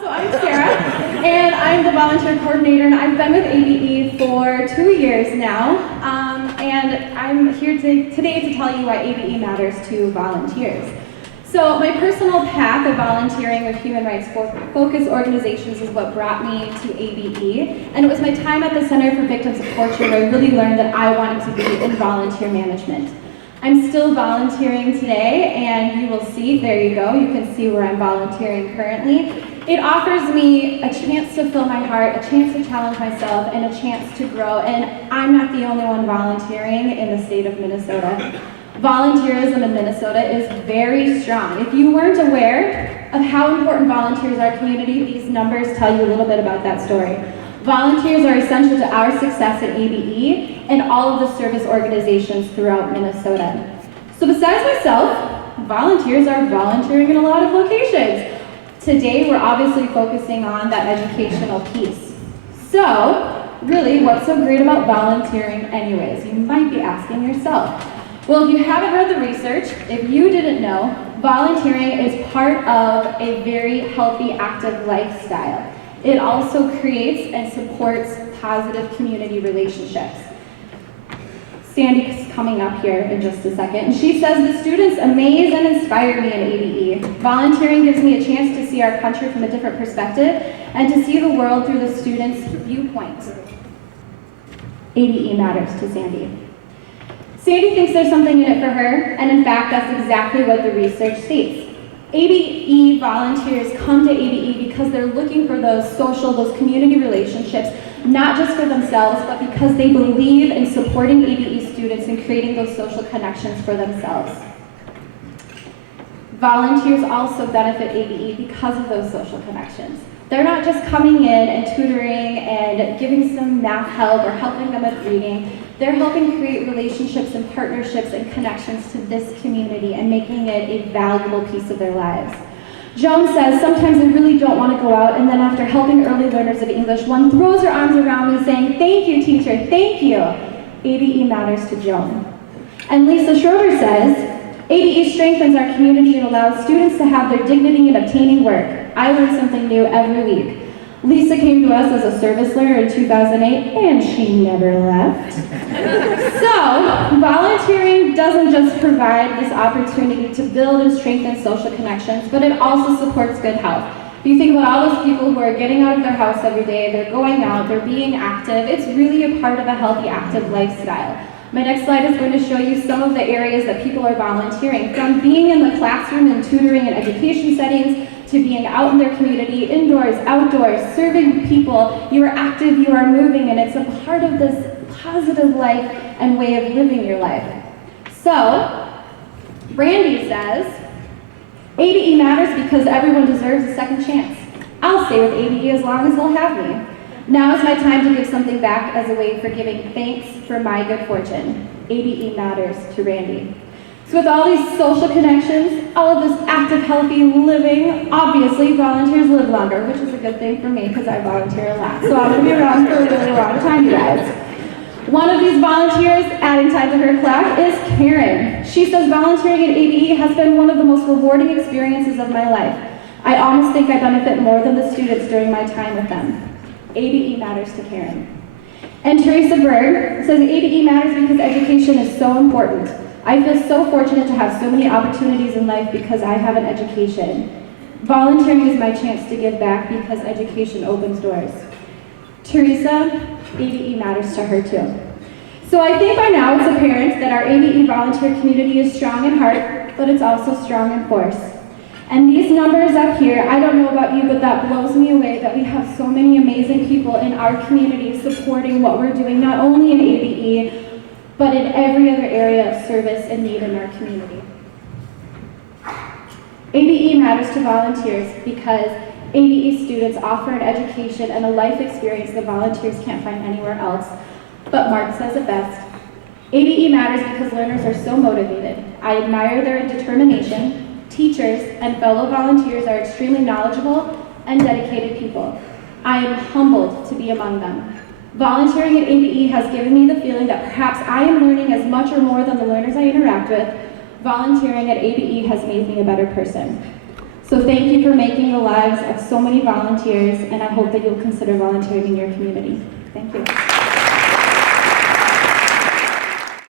So I'm Sarah, and I'm the volunteer coordinator, and I've been with ABE for 2 years now, and I'm here today to tell you why ABE matters to volunteers. So my personal path of volunteering with human rights focused organizations is what brought me to ABE, and it was my time at the Center for Victims of Torture where I really learned that I wanted to be in volunteer management. I'm still volunteering today, and you will see, there you go, you can see where I'm volunteering currently. It offers me a chance to fill my heart, a chance to challenge myself, and a chance to grow, and I'm not the only one volunteering in the state of Minnesota. Volunteerism in Minnesota is very strong. If you weren't aware of how important volunteers are in our community, these numbers tell you a little bit about that story. Volunteers are essential to our success at ABE and all of the service organizations throughout Minnesota. So besides myself, volunteers are volunteering in a lot of locations. Today, we're obviously focusing on that educational piece. So, really, what's so great about volunteering anyways? You might be asking yourself. Well, if you haven't read the research, if you didn't know, volunteering is part of a very healthy, active lifestyle. It also creates and supports positive community relationships. Sandy's coming up here in just a second, and she says, the students amaze and inspire me in ABE. Volunteering gives me a chance to see our country from a different perspective and to see the world through the students' viewpoint. ABE matters to Sandy. Sandy thinks there's something in it for her, and in fact, that's exactly what the research states. ABE volunteers come to ABE because they're looking for those social, those community relationships, not just for themselves, but because they believe in supporting ABE students and creating those social connections for themselves. Volunteers also benefit ABE because of those social connections. They're not just coming in and tutoring and giving some math help or helping them with reading. They're helping create relationships and partnerships and connections to this community and making it a valuable piece of their lives. Joan says, sometimes I really don't want to go out, and then after helping early learners of English, one throws her arms around me saying, thank you, teacher, thank you. ABE matters to Joan. And Lisa Schroeder says, ABE strengthens our community and allows students to have their dignity in obtaining work. I learn something new every week. Lisa came to us as a service learner in 2008, and she never left. So, volunteering doesn't just provide this opportunity to build and strengthen social connections, but it also supports good health. If you think about all those people who are getting out of their house every day, they're going out, they're being active, it's really a part of a healthy, active lifestyle. My next slide is going to show you some of the areas that people are volunteering, from being in the classroom and tutoring and education settings, to being out in their community, indoors, outdoors, serving people. You are active, you are moving, and it's a part of this positive life and way of living your life. So, Brandy says, ABE matters because everyone deserves a second chance. I'll stay with ABE as long as they'll have me. Now is my time to give something back as a way for giving thanks for my good fortune. ABE matters to Randy. So with all these social connections, all of this active, healthy living, obviously volunteers live longer, which is a good thing for me because I volunteer a lot. So I'm going to be around for a really long time, you guys. One of these volunteers, adding time to her clock, is Karen. She says volunteering at ABE has been one of the most rewarding experiences of my life. I almost think I benefit more than the students during my time with them. ABE matters to Karen. And Teresa Berg says ABE matters because education is so important. I feel so fortunate to have so many opportunities in life because I have an education. Volunteering is my chance to give back because education opens doors. Teresa, ABE matters to her too. So I think by now it's apparent that our ABE volunteer community is strong in heart, but it's also strong in force. And these numbers up here, I don't know about you, but that blows me away that we have so many amazing people in our community supporting what we're doing, not only in ABE, but in every other area of service and need in our community. ABE matters to volunteers because ABE students offer an education and a life experience that volunteers can't find anywhere else. But Mark says it best. ABE matters because learners are so motivated. I admire their determination. Teachers and fellow volunteers are extremely knowledgeable and dedicated people. I am humbled to be among them. Volunteering at ABE has given me the feeling that perhaps I am learning as much or more than the learners I interact with. Volunteering at ABE has made me a better person. So thank you for making the lives of so many volunteers, and I hope that you'll consider volunteering in your community. Thank you.